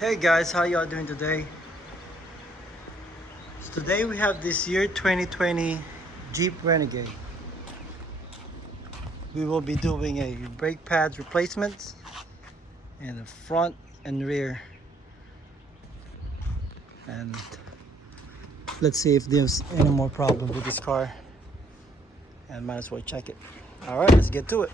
Hey guys, how y'all doing today? So today we have this year 2020 Jeep Renegade. We will be doing a brake pads replacement in the front and rear. And let's see if there's any more problem with this car. And might as well check it. Alright, let's get to it.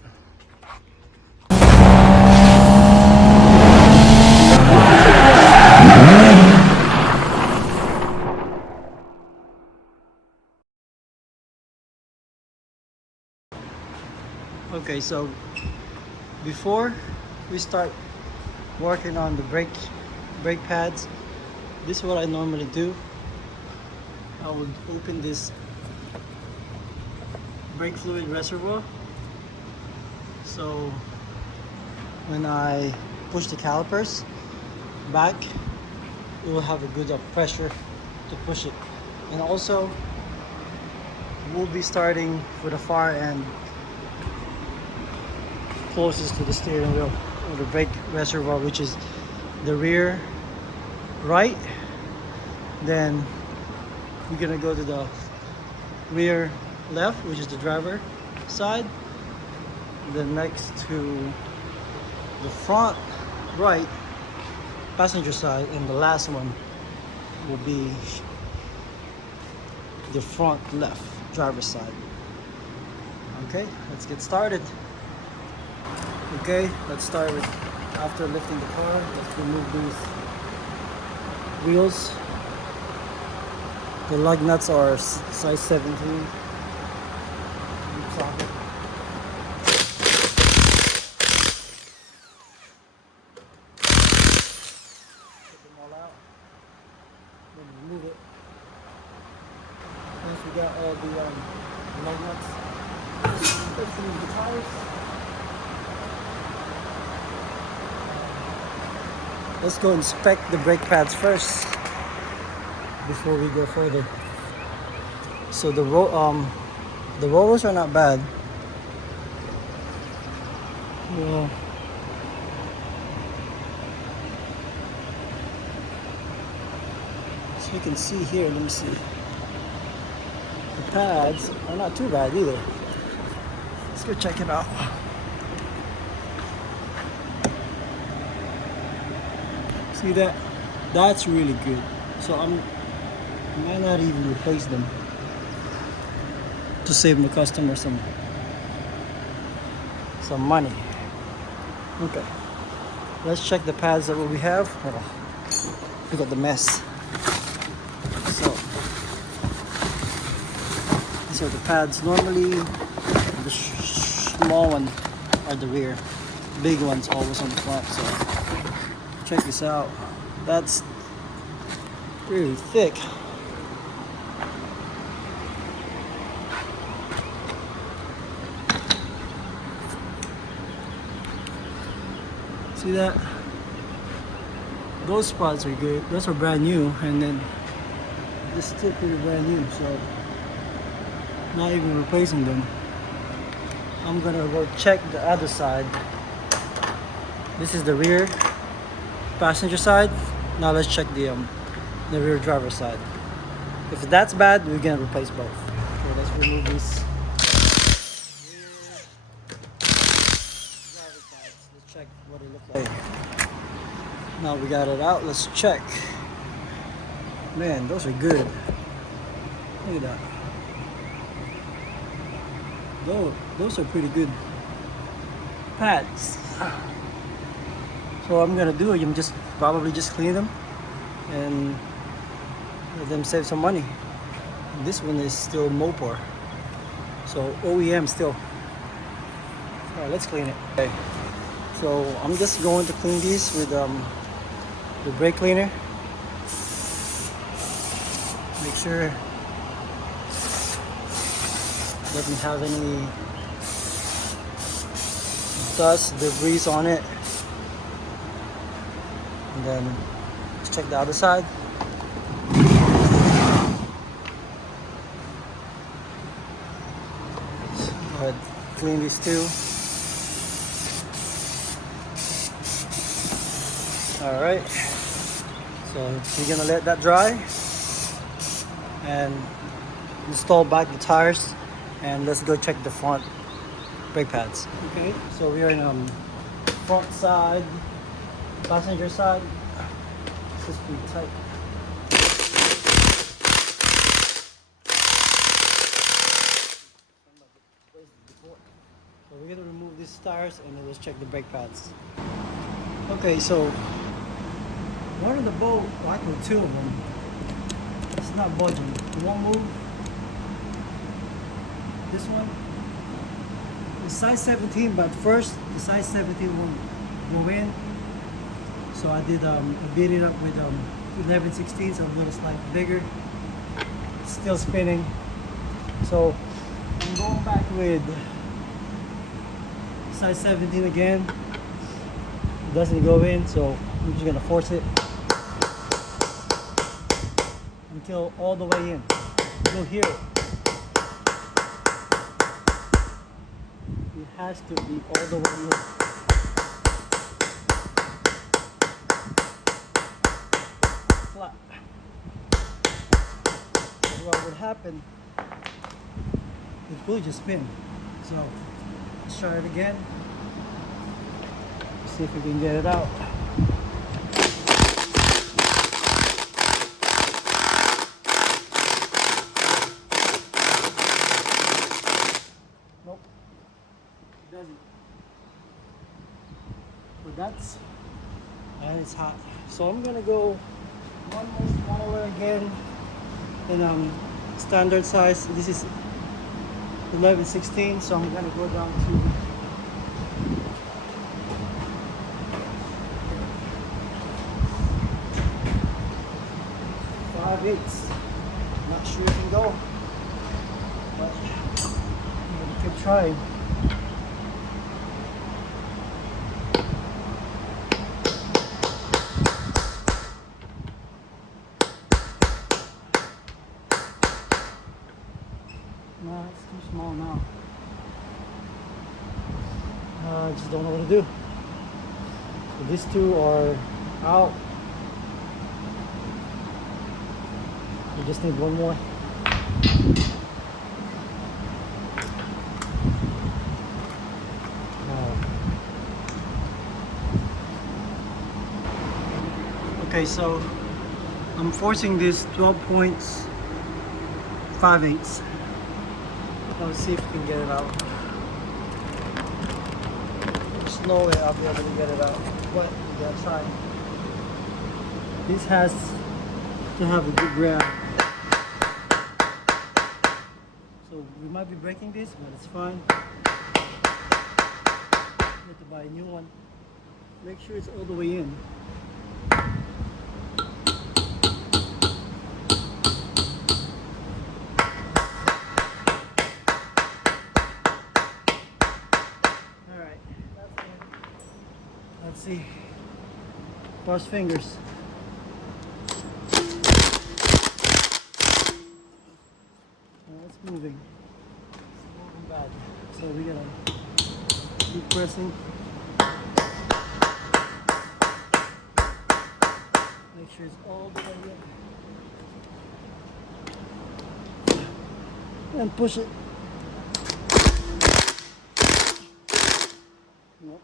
Okay, so before we start working on the brake pads, this is what I normally do. I would open this brake fluid reservoir, so when I push the calipers back, it will have a good pressure to push it. And also we'll be starting with the far end closest to the steering wheel or the brake reservoir, which is the rear right. Then we're gonna go to the rear left, which is the driver side. Then next to the front right, passenger side, and the last one will be the front left, driver's side. Okay, let's get started. Okay, let's start with, after lifting the car, let's remove these wheels. The lug nuts are size 17. Socket. Take them all out. Then remove it. Once we got all the lug nuts, let's remove the tires. Let's go inspect the brake pads first before we go further. So the rollers are not bad. Well, so you can see here, let me see. The pads are not too bad either. Let's go check it out. See that? That's really good. So I might not even replace them to save my customer some money. Okay, let's check the pads that we have. Oh, look at the mess. So these are the pads. Normally the small one are the rear, big one's always on the front. So check this out. That's pretty thick. See that? Those spots are good. Those are brand new, and then this is still pretty brand new, so not even replacing them. I'm gonna go check the other side. This is the rear passenger side. Now let's check the rear driver side. If that's bad, we're gonna replace both. Okay, let's remove these rear driver sides. Let's check what it looks like. Now we got it out. Let's check. Man, those are good. Look at that. Those are pretty good pads. So what I'm gonna do, I'm probably just clean them and let them save some money. This one is still Mopar, so OEM still. Alright, let's clean it. Okay, so I'm just going to clean these with the brake cleaner. Make sure doesn't have any dust, debris on it. And then let's check the other side. Go ahead, clean these too. All right. So we're gonna let that dry and install back the tires, and let's go check the front brake pads. Okay, so we are in front side, passenger side. This is pretty tight. So we're gonna remove these tires and then let's check the brake pads. Okay, so one of the bolt, well, actually two of them, it's not budging. It won't move. This one, it's size 17, but first the size 17 won't go in. So I did I beat it up with 11/16, so a little slightly bigger. It's still spinning. So I'm going back with size 17 again. It doesn't go in, so I'm just gonna force it until all the way in. You'll hear it. It has to be all the way in. Flat. So what would happen, it will just spin. So let's try it again. See if we can get it out. Nope, it doesn't. But that's, and it's hot. So I'm gonna go one more smaller again in standard size. This is 11/16, so I'm gonna go down to 5/8. Not sure you can go, but I'm gonna keep trying. No, it's too small now. I just don't know what to do. So these two are out. We just need one more. Okay, so I'm forcing this 12.5/8. Let's see if we can get it out. There's no way I'll be able to get it out, but we gotta try. This has to have a good grab. So we might be breaking this, but it's fine. Need to buy a new one. Make sure it's all the way in. Let's see. Cross fingers. Oh, it's moving. It's moving bad. So we're gonna keep pressing. Make sure it's all the way in. And push it. Nope.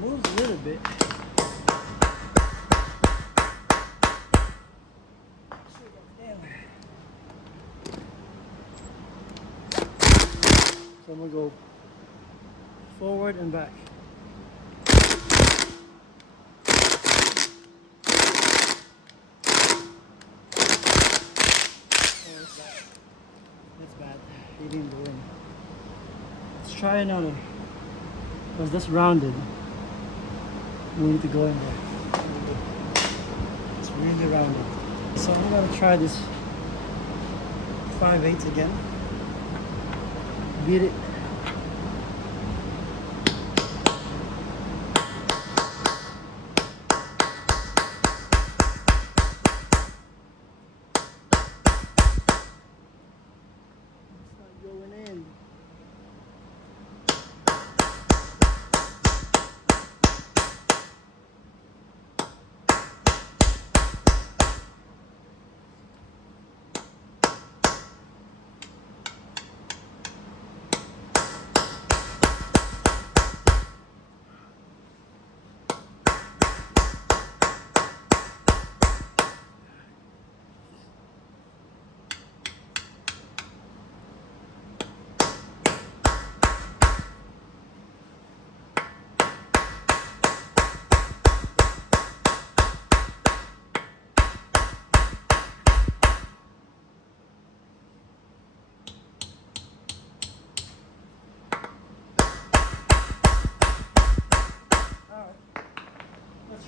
Moves a little bit. So I'm gonna go forward and back. That's bad. He didn't go in. Let's try another. Because that's rounded. We need to go in there. It's really rounded. So I'm gonna try this 5/8 again. Beat it. It's not going in.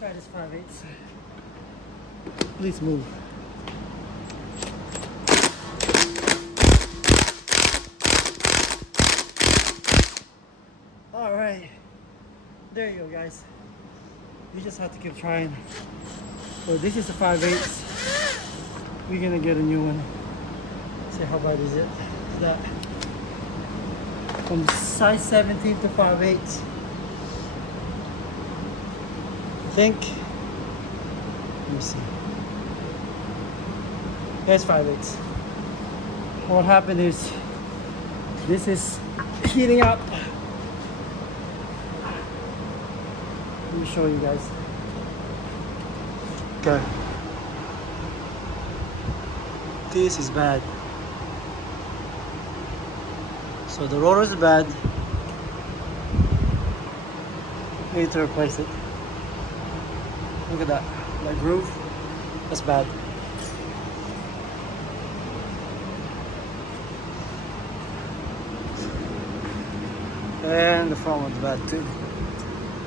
try this 5/8. Please move. All right, there you go, guys. You just have to keep trying. So this is a 5/8. We're gonna get a new one. See how bad is it? Is that from size 17 to 5/8? I think. Let me see. There's 5/8. What happened is this is heating up. Let me show you guys. Okay. This is bad. So the rotor is bad. Need to replace it. Look at that. That groove. That's bad. And the front one's bad too.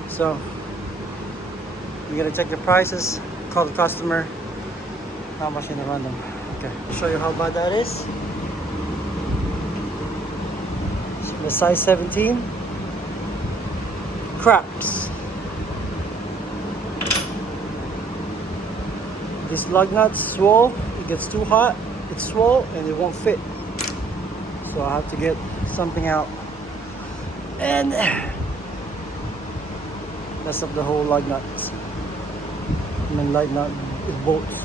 So you gotta check the prices, call the customer, how much in the run them. Okay, I'll show you how bad that is. So the size 17 cracks. This lug nut swole, it gets too hot, it's swole and it won't fit. So I have to get something out and mess up the whole lug nuts. And then lug nut is bolts.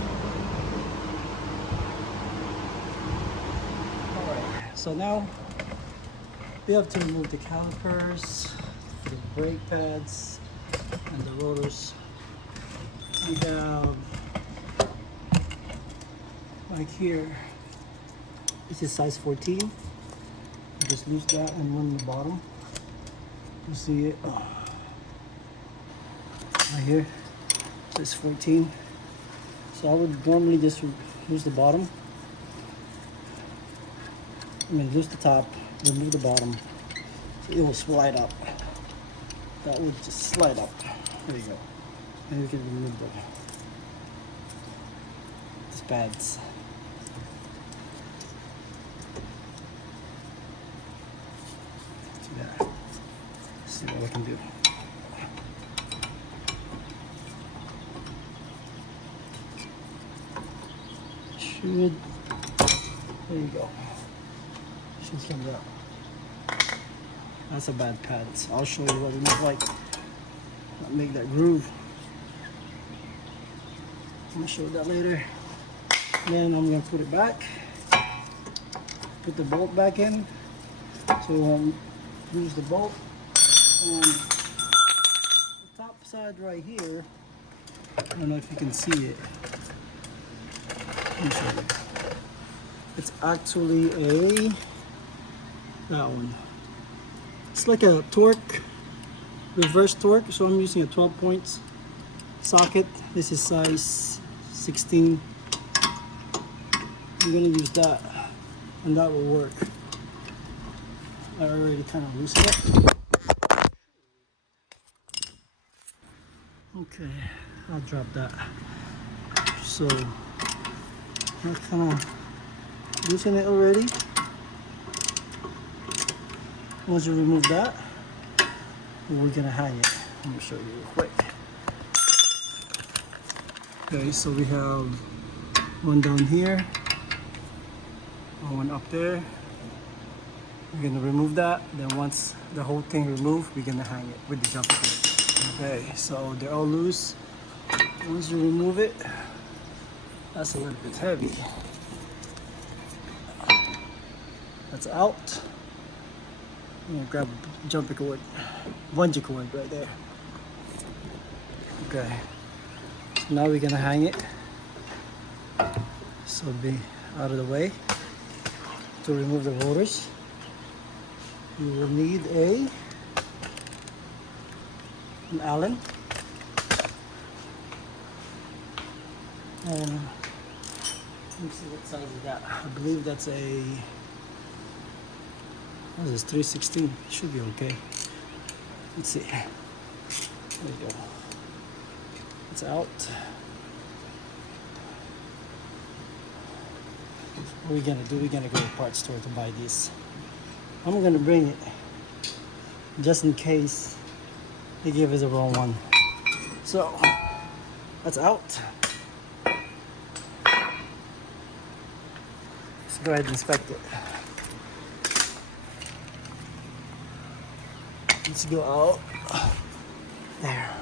So now we have to remove the calipers, the brake pads, and the rotors. We have like here, this is size 14. You just lose that and one in the bottom. You see it right here. It's 14. So I would normally just lose the bottom. I mean, lose the top, remove the bottom, so it will slide up. That would just slide up. There you go. And you can remove these pads. See that? See what we can do. Should. There you go. Comes out. That's a bad pad. I'll show you what it looks like. I'll make that groove. I'm gonna show you that later. Then I'm gonna put it back. Put the bolt back in, so we won't lose the bolt. And the top side right here. I don't know if you can see it. Let me show you. It's actually that one. It's like a torque, reverse torque. So I'm using a 12 points socket. This is size 16. I'm gonna use that, and that will work. I already kind of loosened it. Okay, I'll drop that. So I kind of loosen it already. Once you remove that, we're gonna hang it. Let me show you real quick. Okay, so we have one down here, one up there. We're gonna remove that. Then once the whole thing removed, we're gonna hang it with the jumper plate. Okay, so they're all loose. Once you remove it, that's a little bit heavy. That's out. I'm gonna grab a jumper cord, bungee cord right there. Okay, so now we're gonna hang it. So be out of the way. To remove the rotors, you will need an Allen. And let me see what size is that. I believe that's a, what is this, 316? Should be okay. Let's see. There we go. It's out. What are we gonna do? We're gonna go to the parts store to buy this. I'm gonna bring it just in case they give us the wrong one. So that's out. Let's go ahead and inspect it. Let's go out. There.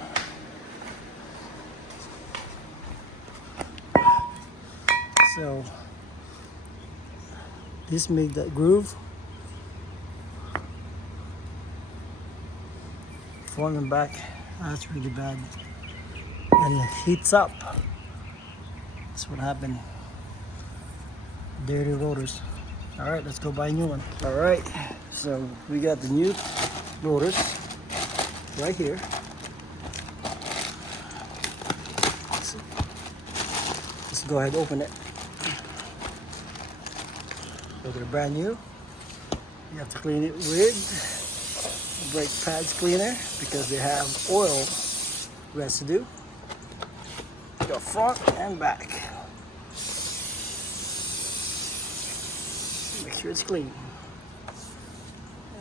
So this made that groove. Front and back, that's really bad. And it heats up. That's what happened. Dirty rotors. All right, let's go buy a new one. All right, so we got the new rotors right here. Let's go ahead and open it. So they're brand new. You have to clean it with brake pads cleaner because they have oil residue. Go front and back. Make sure it's clean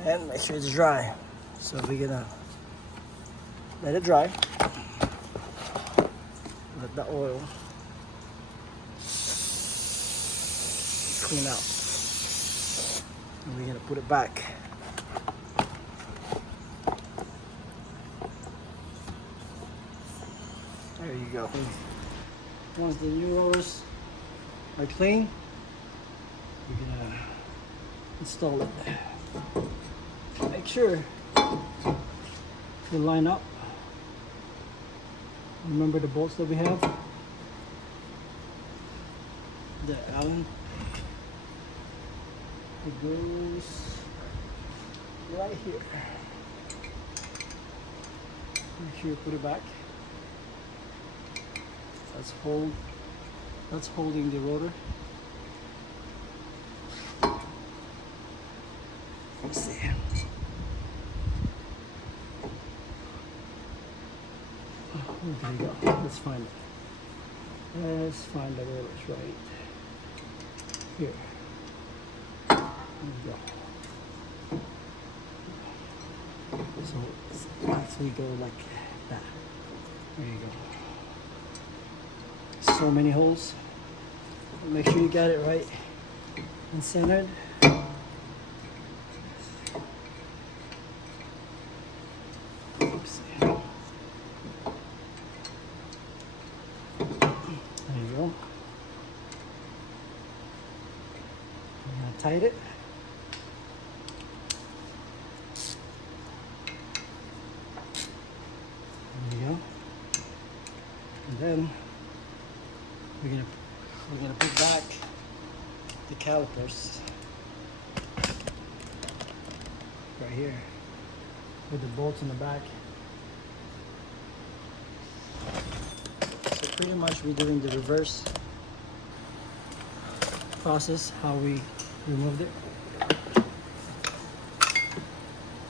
and make sure it's dry. So we're gonna let it dry. Let the oil clean out. And we're gonna put it back. There you go. Once the new rotors are clean, we're gonna install it. Make sure you line up. Remember the bolts that we have? The Allen. It goes right here. Make sure you put it back. That's holding the rotor. Let's see. Oh, there you go. Let's find it. Let's find the rotors right here. There we go. So actually go like that. There you go. So many holes. Make sure you got it right and centered. Oops. There you go. I'm gonna tighten it. There you go. And then we're gonna put back the calipers right here with the bolts in the back. So pretty much we're doing the reverse process how we removed it.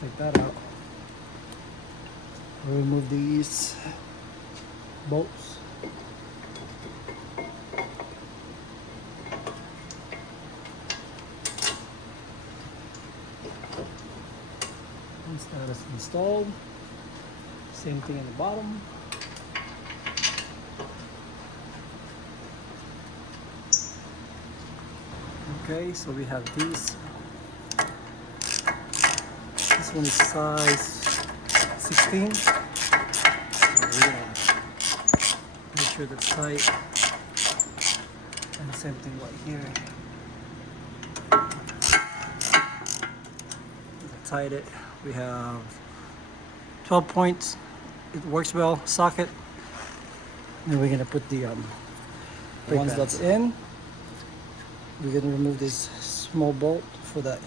Take that out. We'll remove these bolts. Once that is installed, same thing in the bottom. Okay, so we have these. This one is size 16. So we're gonna make sure that's tight. And the same thing right here. Tight it. We have 12 points. It works well. Socket. Then we're gonna put the ones that's in. We're gonna remove this small bolt for that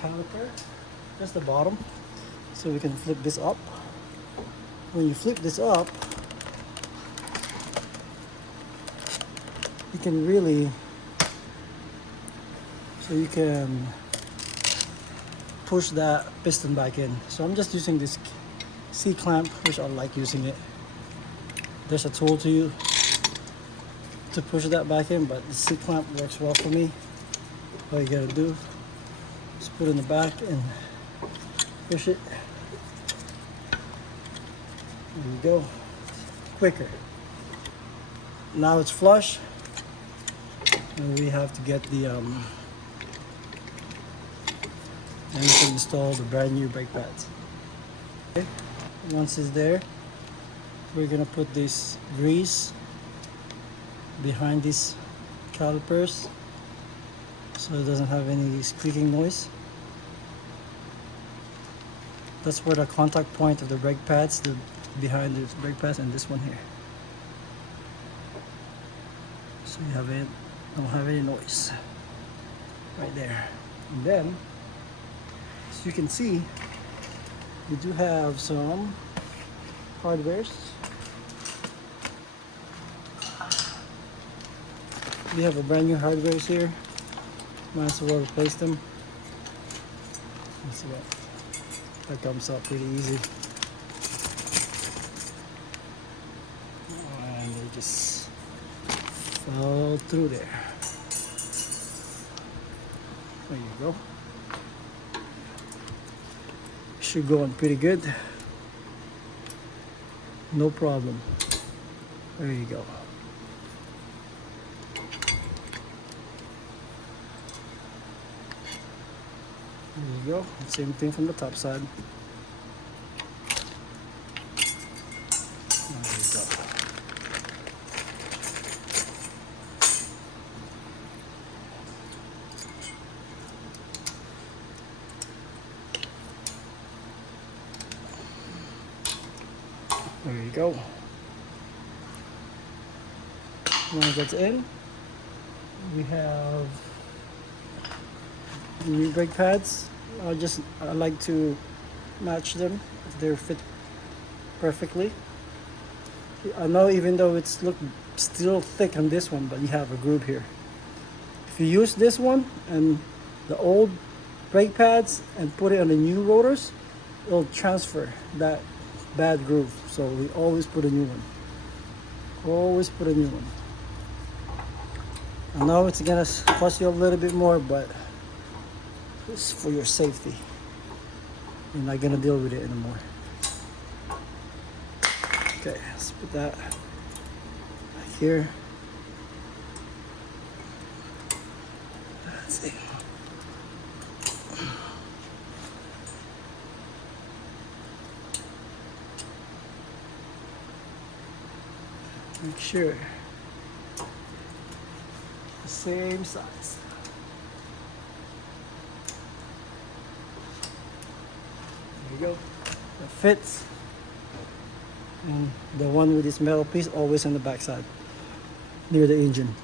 caliper. Just the bottom. So we can flip this up. When you flip this up, you can really, so you can push that piston back in. So I'm just using this C-clamp, which I like using it. there's a tool to push that back in, but the C-clamp works well for me. All you gotta do is put it in the back and push it. There you go. Quicker. Now it's flush, and we have to get the and we can install the brand new brake pads. Okay. Once it's there, we're gonna put this grease behind these calipers so it doesn't have any squeaking noise. That's where the contact point of the brake pads, behind the brake pads, and this one here. So you don't have any noise right there. And then, as you can see, we do have some hardwares. We have a brand new hardwares here. Might as well replace them. Let's see that comes out pretty easy. And they just fall through there. There you go. Should go on pretty good. No problem. There you go. There you go. Same thing from the top side. There you go. There you go. When it gets in, we have new brake pads. I like to match them if they fit perfectly. I know even though it's still thick on this one, but you have a groove here. If you use this one and the old brake pads and put it on the new rotors, it'll transfer that bad groove. So we always put a new one. Always put a new one. I know it's gonna cost you a little bit more, but it's for your safety. You're not gonna deal with it anymore. Okay, let's put that back here. Let's see. Make sure the same size. There you go. It fits. And the one with this metal piece always on the back side, near the engine.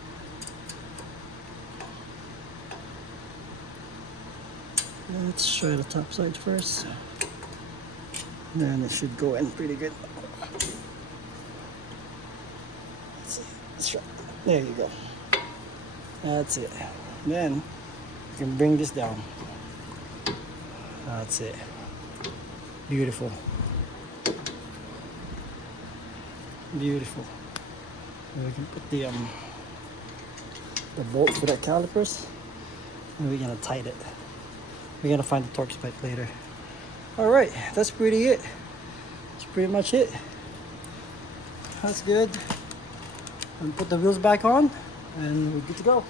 Let's try the top side first. Then it should go in pretty good. Let's see. Let's try. There you go. That's it. Then you can bring this down. That's it. Beautiful. Beautiful. And we can put the bolt for the calipers, and we're gonna tighten it. We're gonna find the torque spike later. All right, that's pretty it. That's pretty much it. That's good. And put the wheels back on, and we're good to go.